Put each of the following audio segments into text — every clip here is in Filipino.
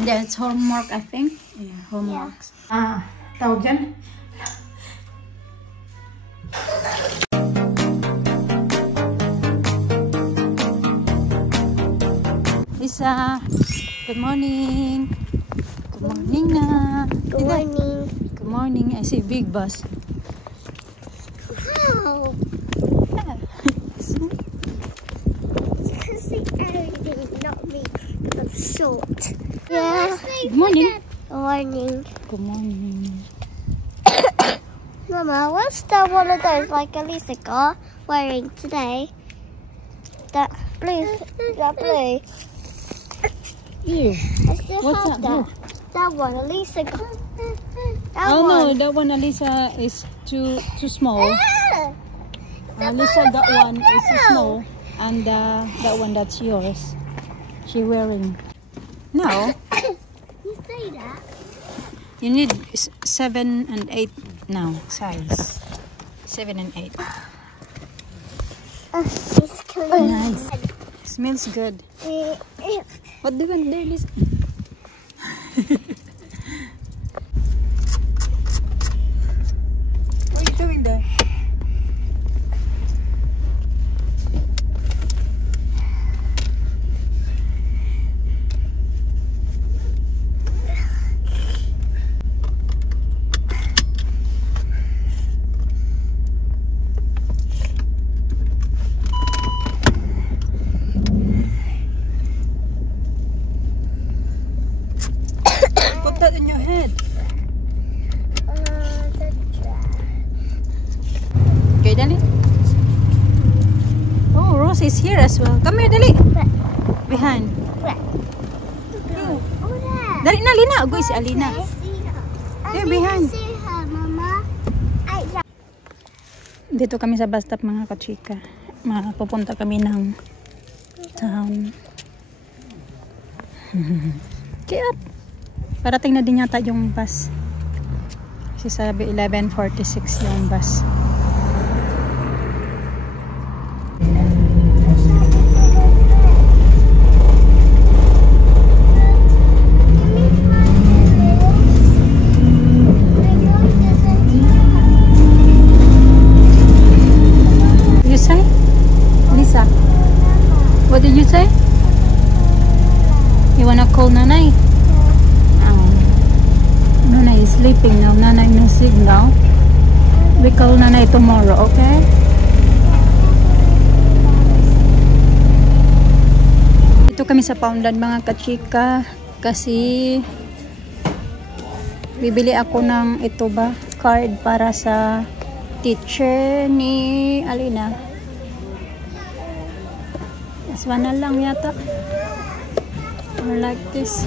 That's homework, I think. Yeah. Homework. Tawag dyan. Lisa, good morning. Good morning na. Good morning. Good morning. I see big bus. How? Because the everything not me. I'm short. Yeah. Good morning. Good morning. Good morning. Mama, what's the one of those like Elisa got wearing today? That blue. That blue. Ew. I still What's have that? That one, Elisa got. That Oh one. no, that one Alisa is too small. Alisa, that one is small, and that one that's yours. She wearing. No, You say that? you need 7 and 8 now size. 7 and 8. It's clean. Nice. Smells good. What do you want there, Lisa? What are you doing there? Put that in your head. Okay, dali. Oh, Rose is here as well. Come here, dali. Behind. Dali na, Lina. Ugoy si Alina. Here, behind. Dito kami sa bus stop, mga kachika. Pupunta kami ng town. Cute. Parating na din yata yung bus. Kasi sabi 11:46 yung bus. You say? Lisa, what did you say? You wanna call Nanay? Nanay is sleeping now. Nanay no signal. We call Nanay tomorrow, okay? Ito kami sa Poundland, mga kachika, kasi bibili ako ng ito ba, card para sa teacher ni Alina. This one na lang yata. Or like this.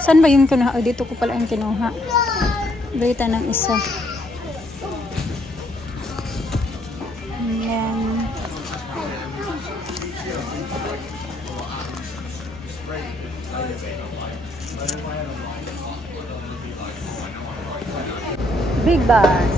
Saan ba yung kinuha? Oh, dito ko pala yung kinuha. Berita ng isa. Ayan. Big bus.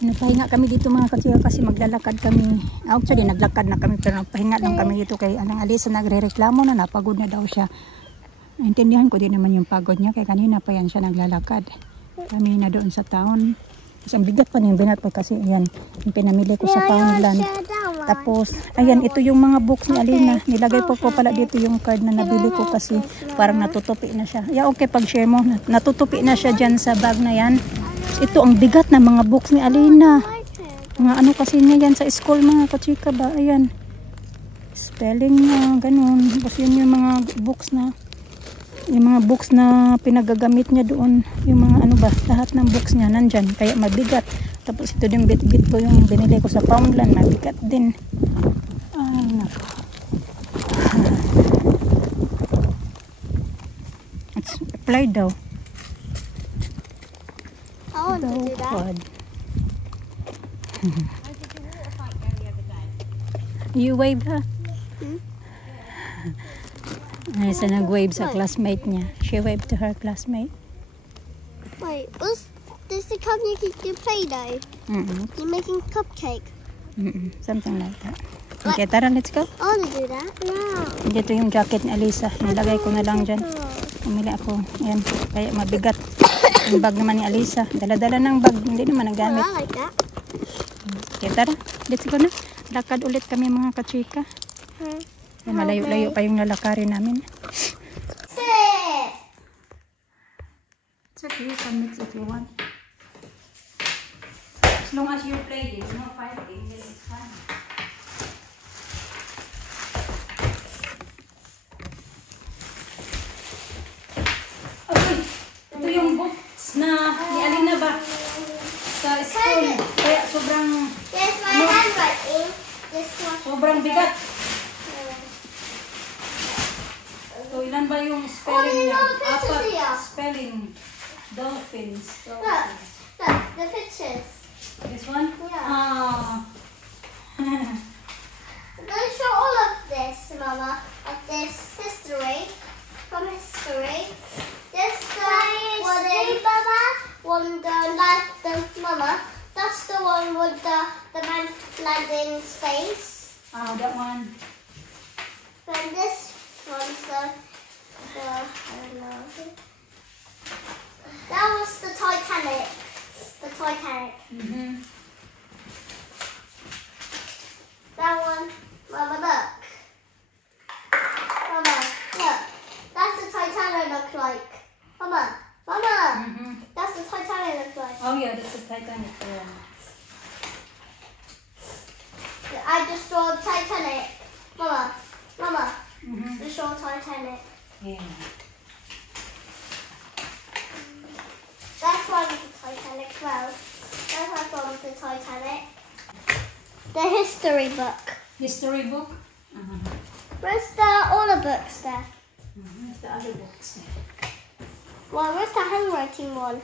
Nagpahinga kami dito, mga katiya, kasi maglalakad kami. Actually, naglakad na kami, pero nagpahinga lang kami dito kay Alang Alisa. Nagre-reklamo na, napagod na daw siya. Naintindihan ko din naman yung pagod niya, kaya kanina pa yan siya naglalakad. Kami na doon sa town. Kasi ang bigat pa niya yung binat ko, kasi ayan, yung pinamili ko sa Poundland. Tapos, ayan, ito yung mga books ni Alina. Nilagay po ko pala dito yung card na nabili ko kasi parang natutupi na siya. Yeah, okay, pag-share mo, natutupi na siya dyan sa bag na yan. Ito ang bigat na mga books ni Alina. Mga ano kasi niya yan sa school, mga kachika ba. Ayan. Spelling niya, ganun. Kasi yun yung mga books na pinagagamit niya doon. Yung mga ano ba, lahat ng books niya nandyan. Kaya mabigat. Tapos ito din bit-bit ko yung binili ko sa Poundland. Mabigat din. It's applied daw. I want to do that. You wave her. Ay, sa nag-wave sa classmate niya. She waved to her classmate. Wait, was this the cup you could do Play-Doh? You're making cupcake. Something like that. Okay, tara, let's go. I want to do that. Yeah. Dito yung jacket ni Alisa. Nilagay ko na lang dyan. Umili ako. Ayan, kaya mabigat. Yung bag naman ni Alisa. Dala-dala ng bag. Hindi naman Oh, nagamit. I like that. Okay, tara. Let's go na. Lakad ulit kami mga kachika. Malayo-layo pa yung lalakarin namin. Sit. It's okay, you can mix if you want. As long as you're playing, no fighting, then it's fine. Okay, ito yung books na ni Alina ba sa school. Kaya sobrang There's my handwriting. This one. sobrang bigat. So, ilan ba yung spelling niya? no, pictures Apat here. spelling. Dolphins. Look, look, the pictures. This one? Yeah. Let's show all of this, Mama. Of this history. From history. This one in Mama. One Mama. That's the one with the man landing in space. That one. And this one's the I don't know. That was the Titanic. The Titanic. That one, Mama, look. Mama, look. That's the Titanic look like. Mama, Mama. That's the Titanic look like. Oh yeah, that's the Titanic. Yeah. I just draw Titanic. Mama, Mama. Just draw Titanic. Yeah. That's one of the Titanic. Well, that's one of the Titanic. The history book. History book. Where's all the books there? Where's the other books? Well, where's the handwriting one?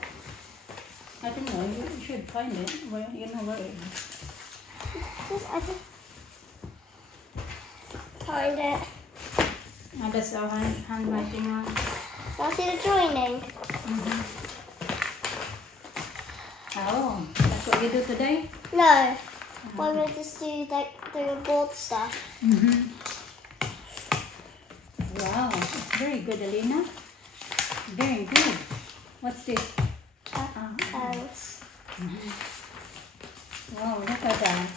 I don't know. You should find it. Where you know where it is. I can find it. That's our handwriting one. So I see the joining. Oh, that's what you do today? No. Well, we'll just do like the board stuff. Wow, it's very good, Alina. Very good. What's this? Thanks. Wow, look at that.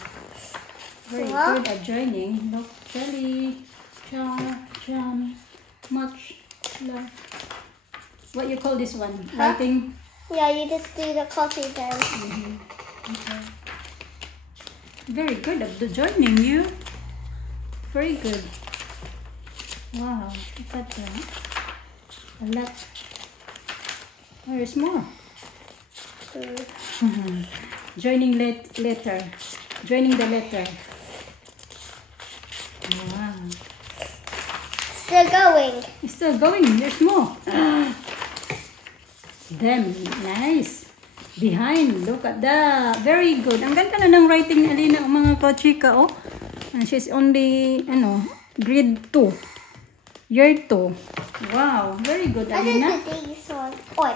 Very Wow. good at joining. Look, jelly, charm, much love. What you call this one? Writing? Yeah, you just do the copy then. Okay. Very good at the joining, you. Very good. Wow, look at that. A lot. There's more. Joining letter. Joining the letter. Wow. Still going. It's still going. There's more. Them. Nice. Behind. Look at that. Very good. Ang ganda na ng writing ni Alina, mga kachika, oh. And she's only, grade 2. Year 2. Wow. Very good, I did Alina. these one. Oi.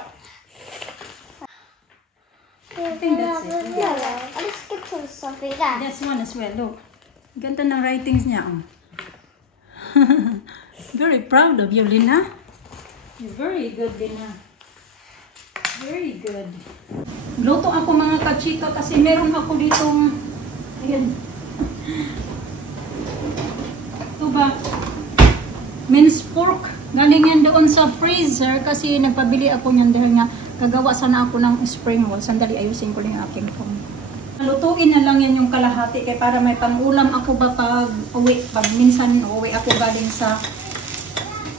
I think that's it. No, I just skipped on something there. That's one as well. Look. Ganda ng writings niya, oh. Very proud of you, Lina. You're very good, Lina. Very good. Luto ako mga kachika kasi meron ako ditong ayan. Ito ba? Minced pork. Galing yan doon sa freezer kasi nagpabili ako niyan dahil nga gagawa sana ako ng spring roll. Sandali ayusin ko lang yung aking phone. Lutuin na lang yan yung kalahati kaya para may pang-ulam ako ba pag uwi. Pag minsan uwi ako galing sa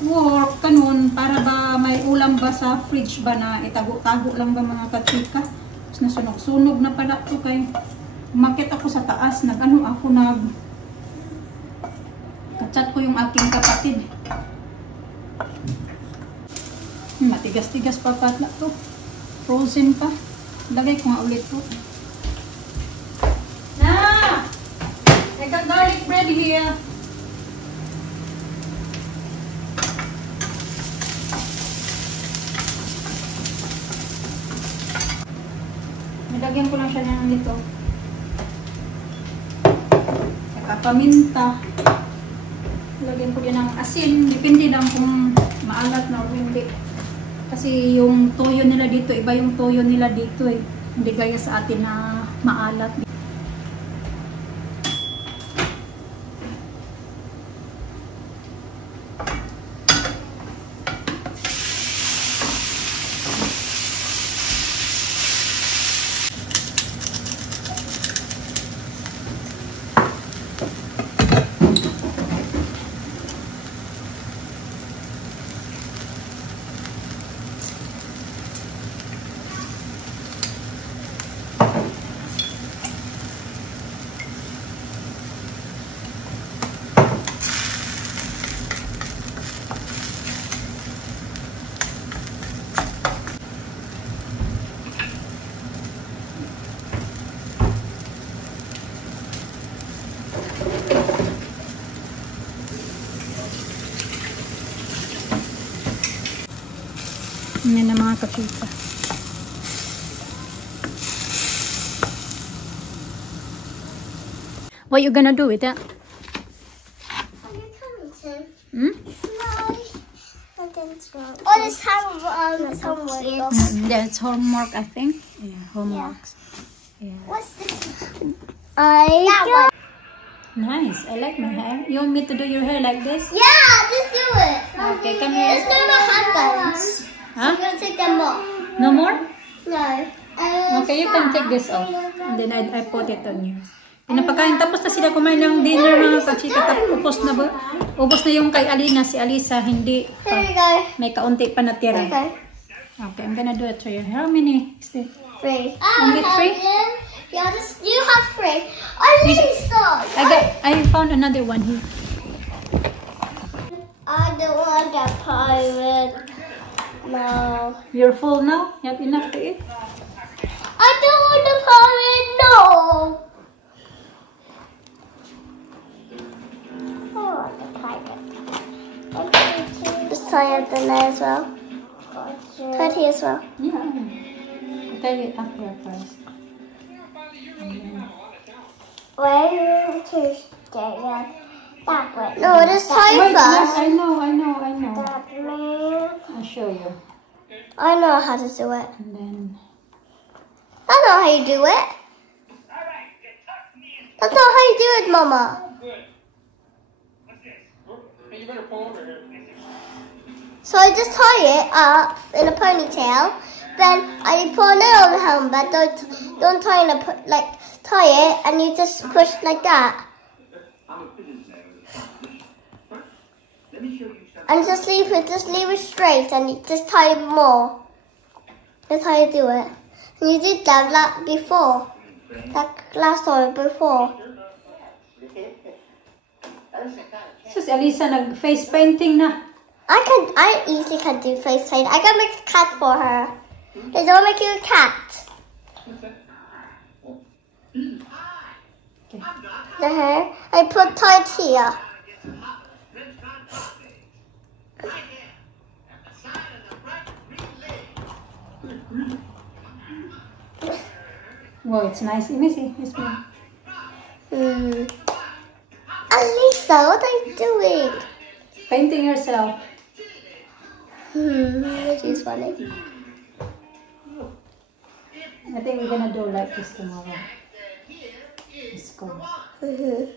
work, kanun, para ba may ulam ba sa fridge ba na itago-tago lang ba mga kachika. Tapos nasunog-sunog na pala ito kay umakit ako sa taas, kachat ko yung aking kapatid. Matigas-tigas pa patla to. Frozen pa. Lagay ko nga ulit to. Na! I got garlic bread here. Nilagyan ko lang siya ng nito. Saka paminta. Nilagyan ko din ng asin. Depende lang kung maalat na o hindi. Kasi yung toyo nila dito, iba yung toyo nila dito eh. Hindi gaya sa atin na maalat. Yan na mga kachika. What you gonna do with that? Are you coming soon? Hmm? No. I think so. Oh, there's homework. That's homework, I think. Yeah, homeworks. Yeah. What's this? I Nice. I like my hair. You want me to do your hair like this? Yeah, just do it. Okay, come here. There's no more handguns. Huh? I'm gonna take them off. No more? No. Okay, you can take this off. And then I put it on you. Pinapakain. Tapos na sila kumain ng dinner mga kachika. Tapos ubos na yung kay Alina. Si Alisa hindi Here pa. we go. May kaunti pa natira. Okay. Okay, I'm gonna do it for you. How many is it? 3. Only 3? Yeah, you have 3. I really start. I found another one here. I don't want that pirate. No. You're full now? You have enough to eat? I don't want the pirate. No. I want the pirate. Just tie it in there as well. Tie it here as well. Yeah. I'll tell you after first. Where to stay at? That way. No, just tie Wait, first. I know. That way. I'll show you. I know how to do it. And then... That's not how you do it. That's not how you do it, Mama. So I just tie it up in a ponytail. Then I put a nail on the helmet. Don't tie in tie it, and you just push like that. And just leave it straight, and you just tie it more. That's how you do it. And you did that before. That last time before. So si Alisa nag-face painting na. I easily can do face paint. I can make a cat for her. Does I make you a cat? Okay. The hair. I put tight here. Wow, it's nice. Let me see. Alisa, what are you doing? Painting yourself. Which is funny. I think we're gonna do like this tomorrow. It's cool. If you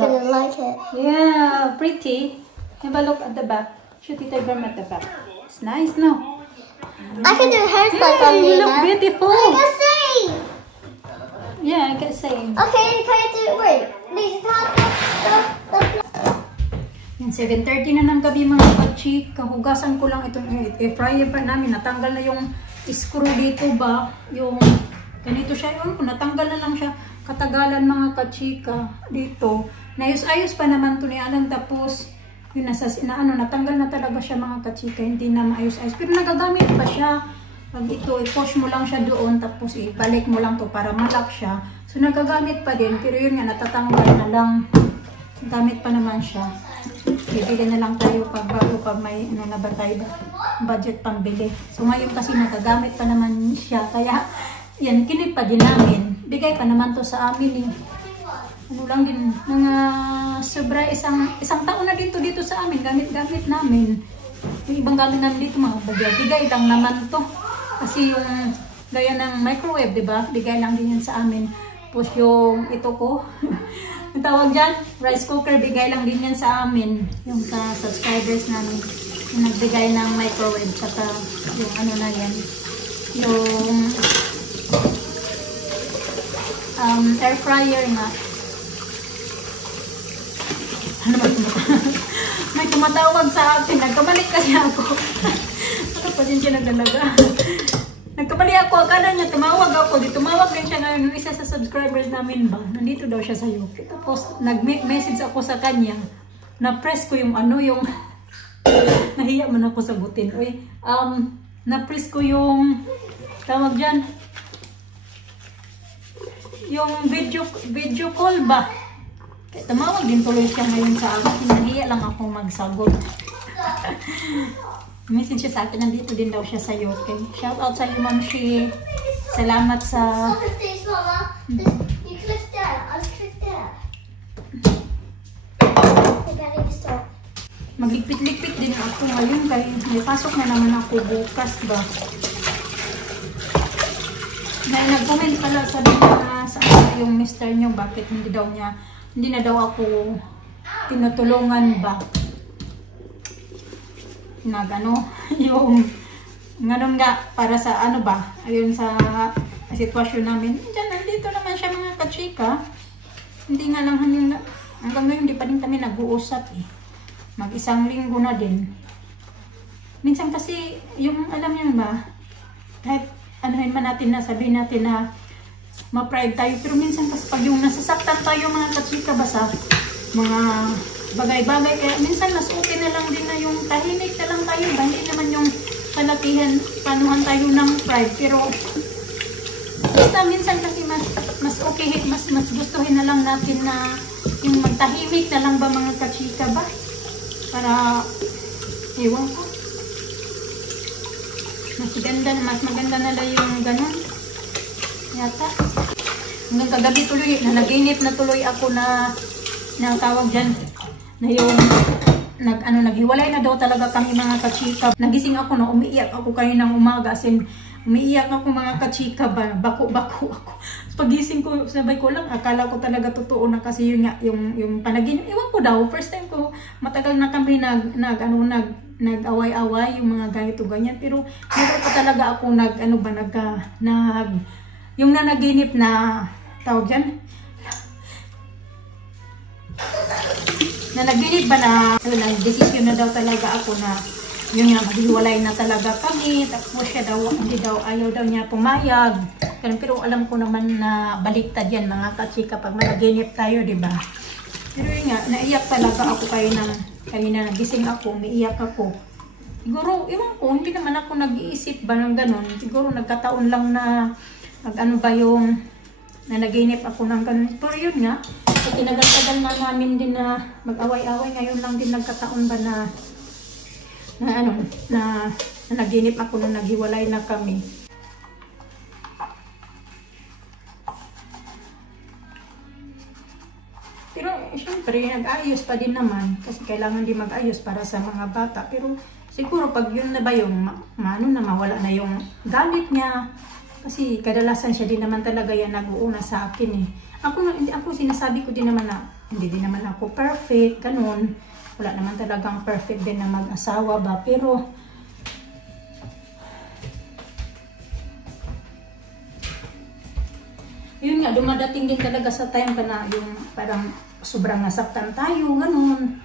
didn't like it. Yeah, pretty. Have a look at the back. Shoot it over at the back. It's nice, no? I can do hairstyles Hey, on you you look now. beautiful. I can see. Yeah, I can say. Okay, can you do it? Wait, please help the Yan, 7:30 na ng gabi mga kachika. Hugasan ko lang itong i-fry pa namin. Natanggal na yung screw dito ba? Yung ganito siya yun. Kung natanggal na lang siya, katagalan mga kachika dito. Nayos-ayos pa naman to ni Alan. Tapos, yun, natanggal na talaga siya mga kachika. Hindi na maayos-ayos. Pero nagagamit pa siya. Pag ito, i-push mo lang siya doon. Tapos, ibalik mo lang to para malak siya. So, nagagamit pa din. Pero yun nga, natatanggal na lang. Gamit pa naman siya. bibili na lang tayo pag may ano na ba tayo budget pambili. So ngayon kasi nagagamit pa naman siya, kaya yan, kinip pa din namin. Bigay pa naman to sa amin eh. Ano lang din, mga sobra isang taon na dito sa amin, gamit namin. Yung ibang gamit namin dito, mga bigay lang naman to. Kasi yung gaya ng microwave, diba? Bigay lang din yan sa amin. Tapos yung ito ko, ang tawag dyan, rice cooker, bigay lang din yan sa amin. Yung sa subscribers namin, yung nagbigay ng microwave, saka yung ano na yan, yung air fryer nga. Ano ba ito? May tumatawag sa akin. Nagkamali kasi ako. Ano pa din siya nagdalaga? Nagkamali ako. Akala niya tumawag ako. Di tumawag din siya ngayon. Yung isa sa subscribers namin ba? Nandito daw siya sa UK. Tapos nag-message ako sa kanya. Na-press ko yung ano yung... Nahiya man ako sagutin. Uy, na-press ko yung... Tawag dyan. Yung video call ba? Kaya tumawag din tuloy siya ngayon sa akin. Nahiya lang ako magsagot. Message siya sa akin. Nandito din daw siya sa UK. Shout out sa iyo, Ma'am Shi. Salamat sa... Look at this, Mama. You click there. I'll click there. I gotta stop. Magligpit-ligpit din ako ngayon. Kaya may pasok na naman ako bukas ba. Nag-comment pala sabi na sa yung mister niyo bakit hindi na daw ako tinutulungan ba. Nagano yung nganon nga para sa ano ba, ayun sa sitwasyon namin. Diyan nandito naman siya mga kachika. Hindi nga lang hanggang ngayon hindi pa din kami nag-uusap eh. Mag-isang linggo na din. Minsan kasi yung alam niyo ba, kahit anuhin man natin na sabihin natin na ma-pride tayo, pero minsan kasi pag yung nasasaktan tayo mga kachika ba sa mga bagay-bagay, kaya minsan mas okay na lang din na yung tahimik na lang tayo ba, hindi naman yung kalakihan, panuhan tayo ng pride, pero basta minsan kasi mas okay, mas gustuhin na lang natin na yung magtahimik na lang ba mga kachika ba, para ewan ko, mas maganda na lang yung ganun yata. Hanggang kagabi tuloy, nanaginip na tuloy ako na tawag dyan, na yung naghiwalay na daw talaga kami mga kachika. Nagising ako na umiiyak ako kaninang umaga, as in, umiiyak ako mga kachika ba, bako ako. Pagising ko, sabay ko lang, akala ko talaga totoo na kasi yun nga, yung panaginip, iwan ko daw, first time ko, matagal na kami nag-away-away, yung mga ganito ganyan, pero never pa talaga ako yung nanaginip na, tawag dyan, nanaginip ba na, nag-desisyon na daw talaga ako na, yun nga, maghiwalay na talaga kami, tapos siya daw, ayaw daw niya pumayag, pero alam ko naman na baliktad yan mga kachika pag managinip tayo, diba? Pero yun nga, naiyak talaga ako kanina nagising ako, umiiyak ako. Siguro, iwan ko, hindi naman ako nag-iisip ba ng ganun, siguro nagkataon lang na ano ba yung nanaginip ako ng ganun. Pero yun nga, tinagal-tagal na namin din na mag-away-away. Ngayon lang din nagkataon ba na naginip ako na naghiwalay na kami. Pero syempre, nag-ayos pa din naman. Kasi kailangan din mag-ayos para sa mga bata. Pero siguro pag yun na ba yung mawala na yung galit niya. Kasi kadalasan siya din naman talaga yan nag-uuna sa akin eh. Ako sinasabi ko din naman na hindi din naman ako perfect, ganun. Wala naman talagang perfect din na mag-asawa ba. Pero yun nga, dumadating din talaga sa time ka na yung parang sobrang nasaktan tayo, ganun.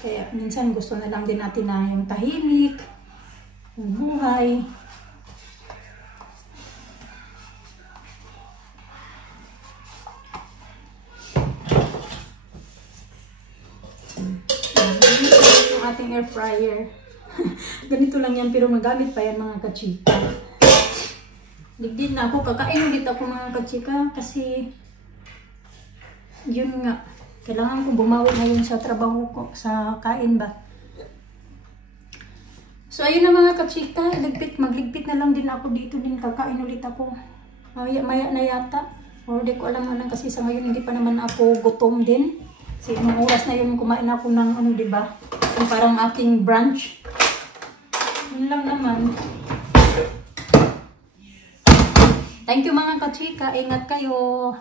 Kaya minsan gusto na lang din natin na yung tahimik, yung buhay. Yung ating air fryer. Ganito lang yan, pero magamit pa yan mga kachika. Digdid na ako, kakain ulit ako mga kachika kasi yun nga, Kailangan ko bumawi ngayon sa trabaho ko, sa kain ba. So ayun na mga kachika, magligpit na lang din ako dito din, kakain ulit ako. Maya na yata. Or di ko alam anong kasi sa ngayon hindi pa naman ako gutom din. Kasi nung oras na yun kumain ako ng ano, diba? Yung parang aking brunch. Yun lang naman. Thank you mga kachika, ingat kayo.